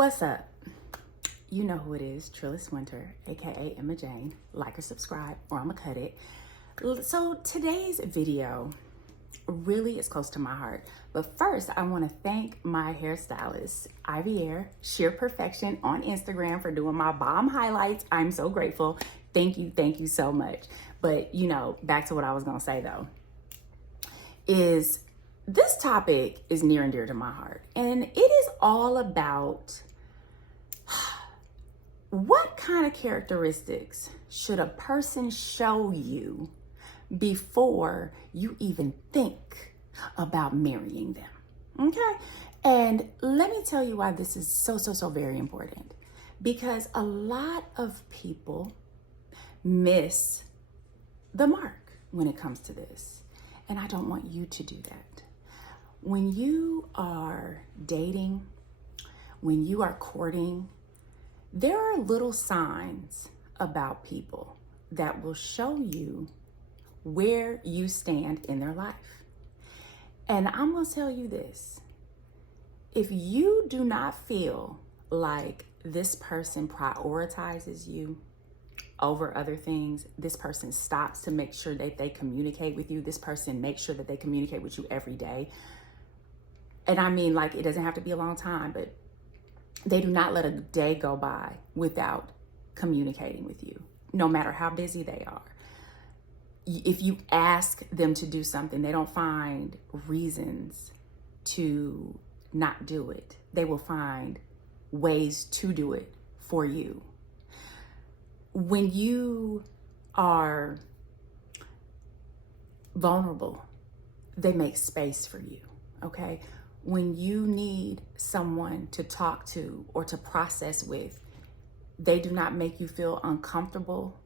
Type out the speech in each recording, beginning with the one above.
What's up? You know who it is, Trillis Winter, aka Emma Jane. Like or subscribe, or I'ma cut it. So today's video really is close to my heart. But first, I want to thank my hairstylist, Ivy Air, Sheer Perfection on Instagram, for doing my bomb highlights. I'm so grateful. Thank you so much. But back to what I was gonna say though, is this topic is near and dear to my heart. And it is all about what kind of characteristics should a person show you before you even think about marrying them? Okay. And let me tell you why this is so very important. Because a lot of people miss the mark when it comes to this. And I don't want you to do that. When you are dating, when you are courting, there are little signs about people that will show you where you stand in their life. And I'm gonna tell you this: if you do not feel like this person prioritizes you over other things, this person stops to make sure that they communicate with you, this person makes sure that they communicate with you every day. And I mean, like, it doesn't have to be a long time, but they do not let a day go by without communicating with you, no matter how busy they are. If you ask them to do something, they don't find reasons to not do it. They will find ways to do it for you. When you are vulnerable, they make space for you, okay? When you need someone to talk to or to process with, they do not make you feel uncomfortable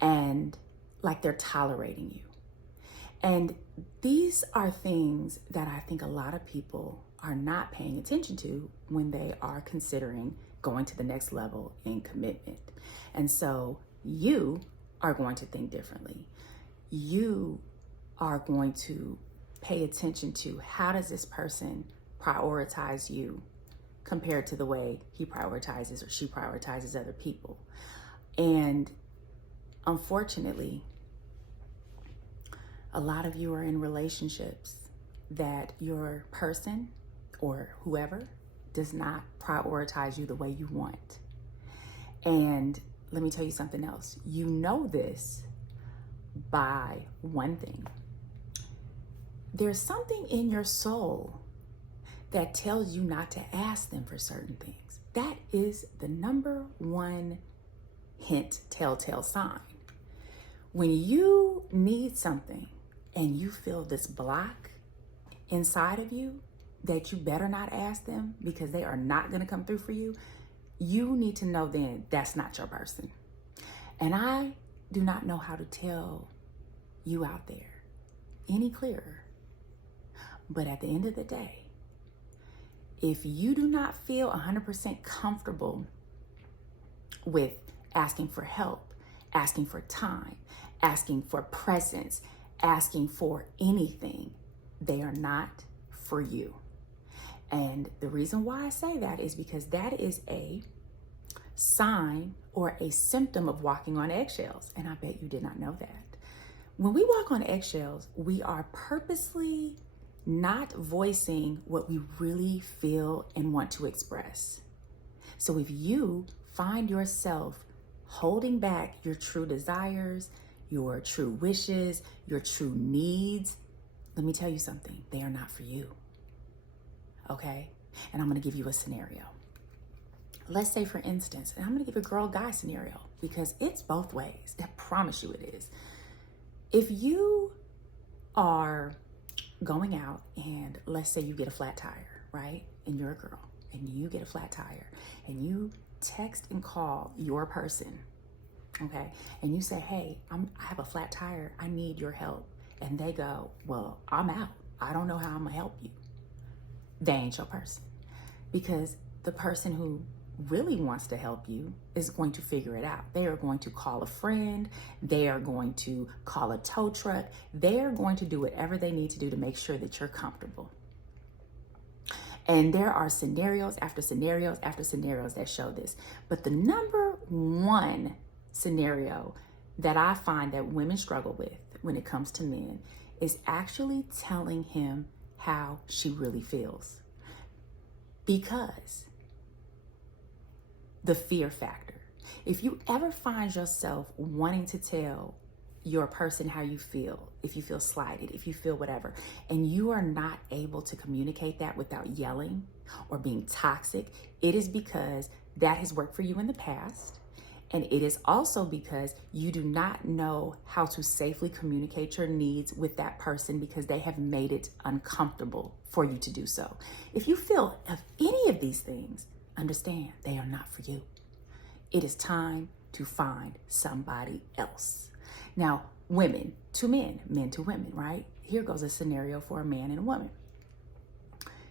and like they're tolerating you. And these are things that I think a lot of people are not paying attention to when they are considering going to the next level in commitment. And so you are going to think differently. You are going to pay attention to, how does this person prioritize you compared to the way he prioritizes or she prioritizes other people. And unfortunately, a lot of you are in relationships that your person or whoever does not prioritize you the way you want. And let me tell you something else. You know this by one thing. There's something in your soul that tells you not to ask them for certain things. That is the number one hint, telltale sign. When you need something and you feel this block inside of you that you better not ask them because they are not going to come through for you, you need to know then that's not your person. And I do not know how to tell you out there any clearer. But at the end of the day, if you do not feel 100% comfortable with asking for help, asking for time, asking for presence, asking for anything, they are not for you. And the reason why I say that is because that is a sign or a symptom of walking on eggshells. And I bet you did not know that. When we walk on eggshells, we are purposely not voicing what we really feel and want to express. So if you find yourself holding back your true desires, your true wishes, your true needs, let me tell you something, they are not for you. Okay? And I'm gonna give you a scenario. Let's say, for instance, and I'm gonna give a girl-guy scenario because it's both ways. I promise you it is. If you are going out and let's say you get a flat tire, right? And you're a girl and you get a flat tire and you text and call your person, okay? And you say, hey, I have a flat tire. I need your help. And they go, well, I'm out. I don't know how I'm gonna help you. They ain't your person. Because the person who really wants to help you is going to figure it out. They are going to call a friend. They are going to call a tow truck. They are going to do whatever they need to do to make sure that you're comfortable. And there are scenarios after scenarios after scenarios that show this. But the number one scenario that I find that women struggle with when it comes to men is actually telling him how she really feels. Because the fear factor. If you ever find yourself wanting to tell your person how you feel, if you feel slighted, if you feel whatever, and you are not able to communicate that without yelling or being toxic, it is because that has worked for you in the past. And it is also because you do not know how to safely communicate your needs with that person because they have made it uncomfortable for you to do so. If you feel of any of these things, understand they are not for you. It is time to find somebody else. Now, women to men, men to women, right? Here goes a scenario for a man and a woman.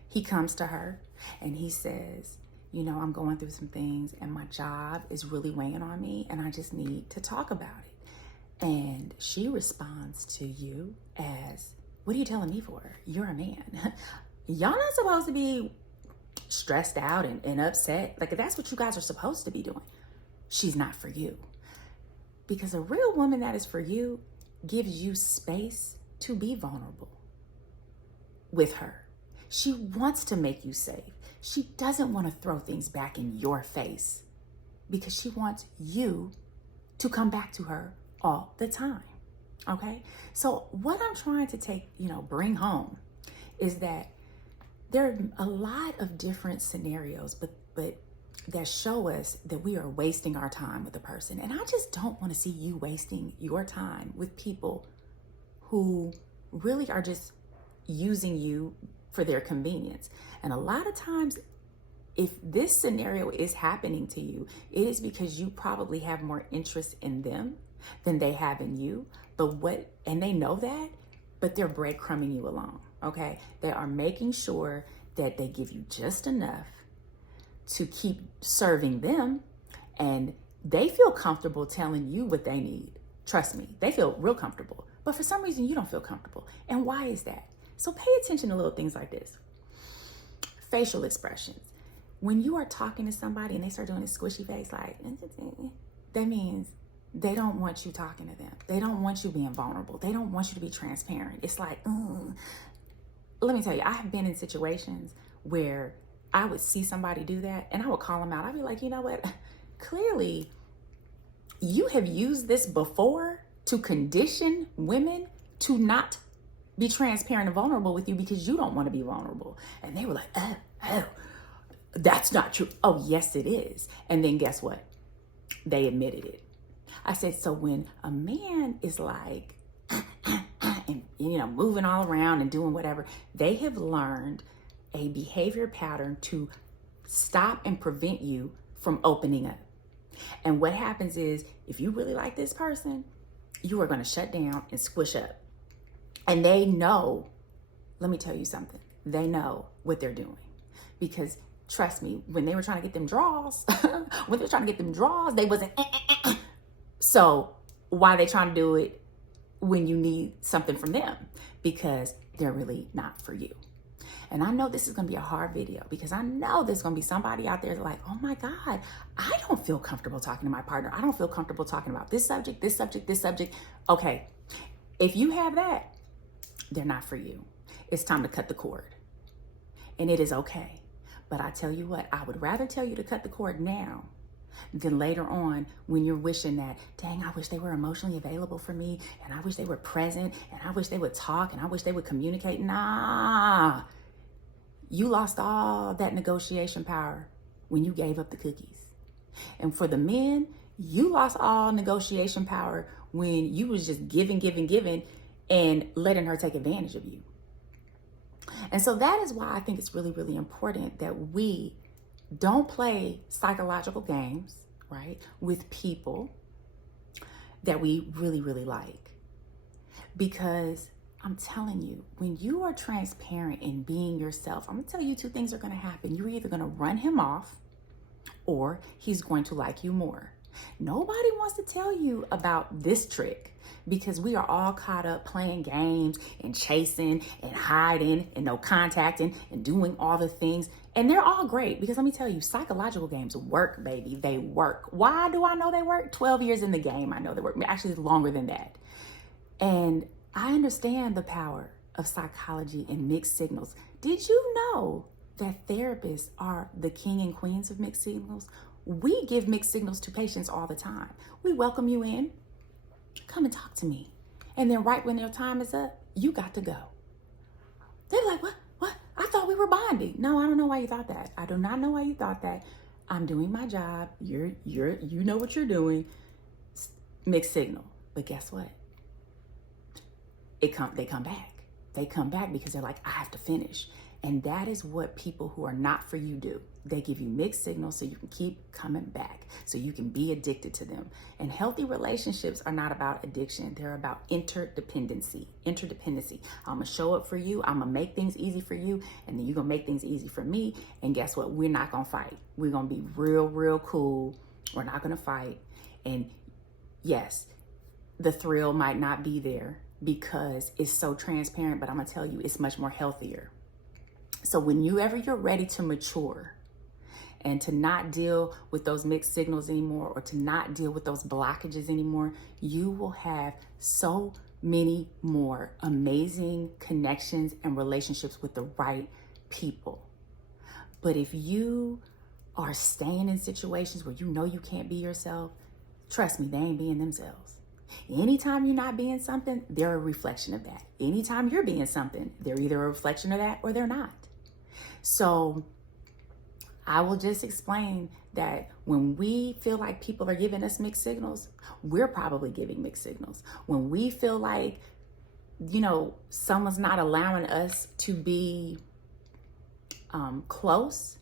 He comes to her and he says, you know, I'm going through some things and my job is really weighing on me and I just need to talk about it. And she responds to you as, what are you telling me for? You're a man. Y'all not supposed to be stressed out and upset. Like, that's what you guys are supposed to be doing. She's not for you. Because a real woman that is for you gives you space to be vulnerable with her. She wants to make you safe. She doesn't want to throw things back in your face because she wants you to come back to her all the time. Okay? So what I'm trying to bring home is that there are a lot of different scenarios, but that show us that we are wasting our time with a person. And I just don't want to see you wasting your time with people who really are just using you for their convenience. And a lot of times, if this scenario is happening to you, it is because you probably have more interest in them than they have in you. And they know that, but they're breadcrumbing you along, okay? They are making sure that they give you just enough to keep serving them, and they feel comfortable telling you what they need. Trust me, they feel real comfortable. But for some reason, you don't feel comfortable. And why is that? So pay attention to little things like this. Facial expressions. When you are talking to somebody and they start doing this squishy face, like, that means they don't want you talking to them. They don't want you being vulnerable. They don't want you to be transparent. It's like, let me tell you, I have been in situations where I would see somebody do that and I would call them out. I'd be like, you know what? Clearly, you have used this before to condition women to not be transparent and vulnerable with you because you don't want to be vulnerable. And they were like, oh, that's not true. Oh, yes, it is. And then guess what? They admitted it. I said, so when a man is like, and moving all around and doing whatever, they have learned a behavior pattern to stop and prevent you from opening up. And what happens is, if you really like this person, you are going to shut down and squish up. And they know, let me tell you something, they know what they're doing. Because trust me, when they were trying to get them draws, they wasn't. So why are they trying to do it when you need something from them? Because they're really not for you. And I know this is going to be a hard video because I know there's going to be somebody out there like, oh my God, I don't feel comfortable talking to my partner. I don't feel comfortable talking about this subject, this subject, this subject. Okay, if you have that, they're not for you. It's time to cut the cord. And it is okay. But I tell you what, I would rather tell you to cut the cord now than later on when you're wishing that, dang, I wish they were emotionally available for me, and I wish they were present, and I wish they would talk, and I wish they would communicate. Nah. You lost all that negotiation power when you gave up the cookies. And for the men, you lost all negotiation power when you was just giving, and letting her take advantage of you. And so that is why I think it's really, really important that we don't play psychological games, right, with people that we really, really like. Because I'm telling you, when you are transparent in being yourself, I'm going to tell you two things are going to happen. You're either going to run him off or he's going to like you more. Nobody wants to tell you about this trick because we are all caught up playing games and chasing and hiding and no contacting and doing all the things. And they're all great because let me tell you, psychological games work, baby. They work. Why do I know they work? 12 years in the game, I know they work. Actually, longer than that. And I understand the power of psychology and mixed signals. Did you know that therapists are the king and queens of mixed signals? We give mixed signals to patients all the time. We welcome you in. Come and talk to me. And then right when your time is up, you got to go. They're like, what? I thought we were bonding. No, I don't know why you thought that. I do not know why you thought that. I'm doing my job. You know what you're doing. Mixed signal. But guess what? They come back. They come back because they're like, I have to finish. And that is what people who are not for you do. They give you mixed signals so you can keep coming back, so you can be addicted to them. And healthy relationships are not about addiction. They're about interdependency. I'm gonna show up for you. I'm gonna make things easy for you. And then you're gonna make things easy for me. And guess what? We're not gonna fight. We're gonna be real cool. We're not gonna fight. And yes, the thrill might not be there because it's so transparent, but I'm gonna tell you, it's much more healthier. So whenever you're ready to mature and to not deal with those mixed signals anymore, or to not deal with those blockages anymore, you will have so many more amazing connections and relationships with the right people. But if you are staying in situations where you know you can't be yourself, trust me, they ain't being themselves. Anytime you're not being something, they're a reflection of that. Anytime you're being something, they're either a reflection of that or they're not. So I will just explain that when we feel like people are giving us mixed signals, we're probably giving mixed signals. When we feel like, someone's not allowing us to be close,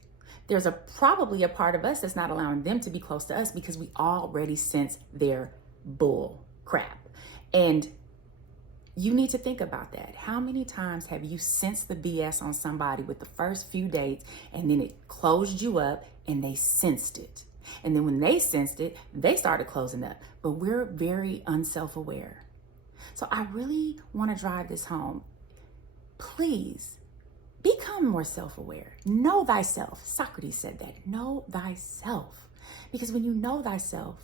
there's probably a part of us that's not allowing them to be close to us because we already sense their bull crap. And you need to think about that. How many times have you sensed the BS on somebody with the first few dates, and then it closed you up and they sensed it? And then when they sensed it, they started closing up. But we're very unself-aware. So I really want to drive this home. Please become more self-aware. Know thyself. Socrates said that. Know thyself. Because when you know thyself,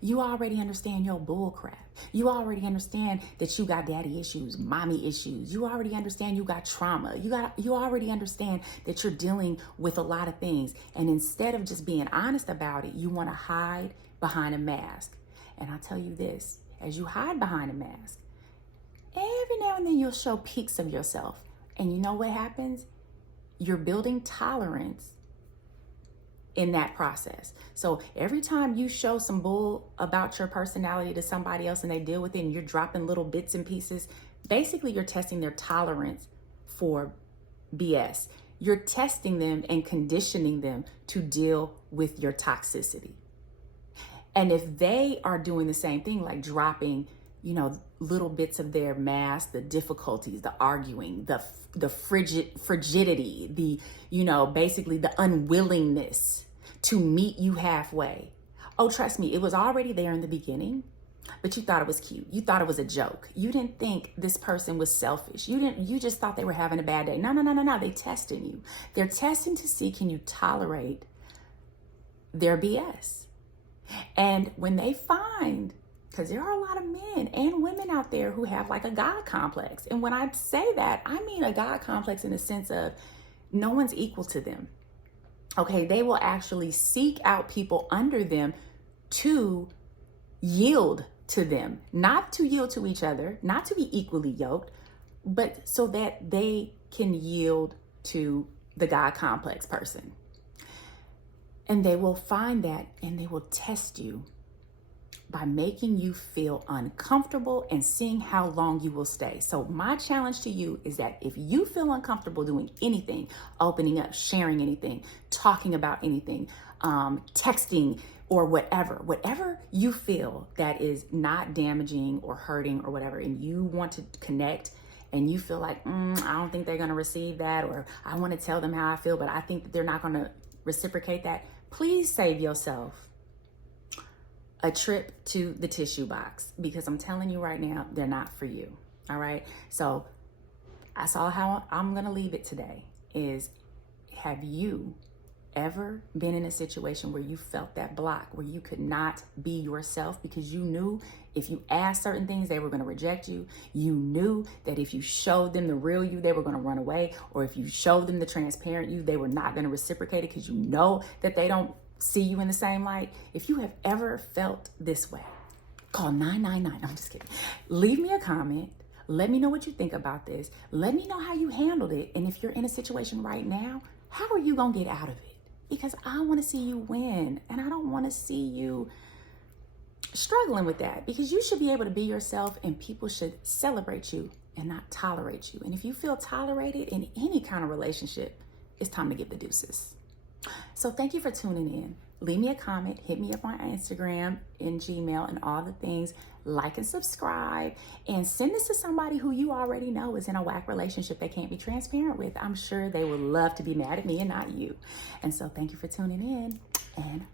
you already understand your bull crap. You already understand that you got daddy issues, mommy issues. You already understand you got trauma. You already understand that you're dealing with a lot of things. And instead of just being honest about it, you want to hide behind a mask. And I'll tell you this, as you hide behind a mask, every now and then you'll show peaks of yourself. And you know what happens? You're building tolerance in that process. So every time you show some bull about your personality to somebody else and they deal with it and you're dropping little bits and pieces, basically you're testing their tolerance for BS. You're testing them and conditioning them to deal with your toxicity. And if they are doing the same thing, like dropping, little bits of their mask, the difficulties, the arguing, the frigidity, basically the unwillingness to meet you halfway. Oh, trust me, it was already there in the beginning, but you thought it was cute. You thought it was a joke. You didn't think this person was selfish. You just thought they were having a bad day. No. They testing you. They're testing to see, can you tolerate their BS? And when they find, because there are a lot of men and women out there who have like a God complex. And when I say that, I mean a God complex in the sense of no one's equal to them. Okay, they will actually seek out people under them to yield to them, not to yield to each other, not to be equally yoked, but so that they can yield to the God complex person. And they will find that and they will test you by making you feel uncomfortable and seeing how long you will stay. So my challenge to you is that if you feel uncomfortable doing anything, opening up, sharing anything, talking about anything, texting or whatever you feel that is not damaging or hurting or whatever, and you want to connect and you feel like, I don't think they're going to receive that, or I want to tell them how I feel, but I think that they're not going to reciprocate that, please save yourself a trip to the tissue box, because I'm telling you right now, they're not for you. All right. So I saw how I'm going to leave it today is, have you ever been in a situation where you felt that block, where you could not be yourself because you knew if you asked certain things, they were going to reject you? You knew that if you showed them the real you, they were going to run away. Or if you showed them the transparent you, they were not going to reciprocate it because you know that they don't see you in the same light. If you have ever felt this way, call 999. No, I'm just kidding. Leave me a comment. Let me know what you think about this. Let me know how you handled it. And if you're in a situation right now, how are you going to get out of it? Because I want to see you win, and I don't want to see you struggling with that, because you should be able to be yourself and people should celebrate you and not tolerate you. And if you feel tolerated in any kind of relationship, it's time to give the deuces. So thank you for tuning in. Leave me a comment, hit me up on Instagram, in Gmail, and all the things. Like and subscribe, and send this to somebody who you already know is in a whack relationship they can't be transparent with. I'm sure they would love to be mad at me and not you. And so thank you for tuning in, and